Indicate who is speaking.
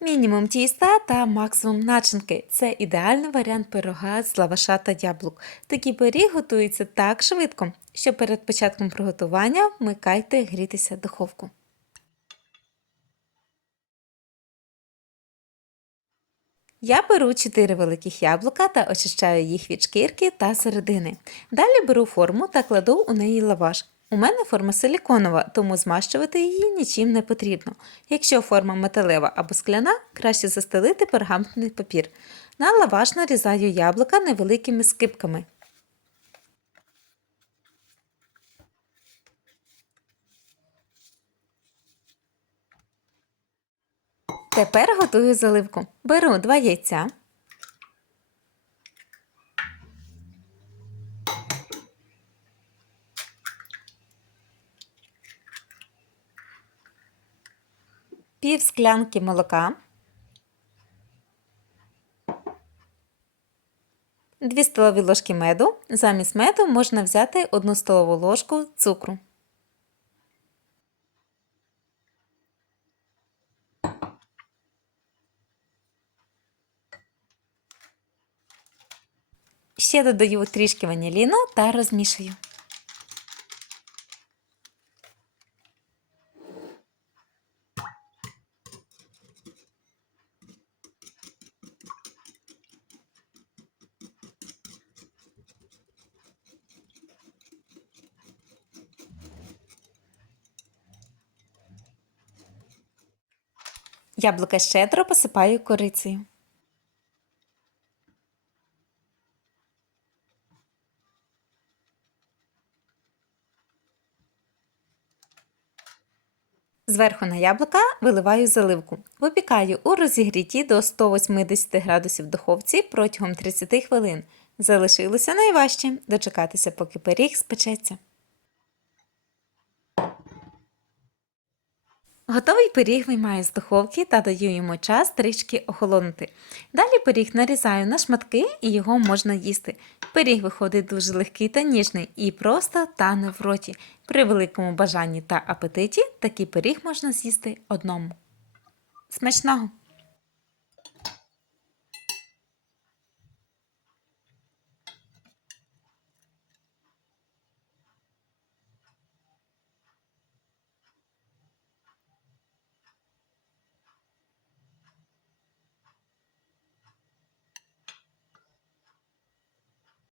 Speaker 1: Мінімум тіста та максимум начинки це ідеальний варіант пирога з лаваша та яблук. Такий пиріг готується так швидко, що перед початком приготування вмикайте грітися духовку. Я беру 4 великих яблука та очищаю їх від шкірки та середини. Далі беру форму та кладу у неї лаваш. У мене форма силіконова, тому змащувати її нічим не потрібно. Якщо форма металева або скляна, краще застелити пергаментний папір. На лаваш нарізаю яблука невеликими скибками. Тепер готую заливку. Беру 2 яйця. Пів склянки молока. 2 столові ложки меду. Замість меду можна взяти 1 столову ложку цукру. Ще додаю трішки ваніліну та розмішую. Яблука щедро посипаю корицею. Зверху на яблука виливаю заливку. Випікаю у розігріті до 180 градусів духовці протягом 30 хвилин. Залишилося найважче дочекатися, поки пиріг спечеться. Готовий пиріг виймаю з духовки та даю йому час трішки охолонути. Далі пиріг нарізаю на шматки і його можна їсти. Пиріг виходить дуже легкий та ніжний і просто тане в роті. При великому бажанні та апетиті такий пиріг можна з'їсти одному. Смачного!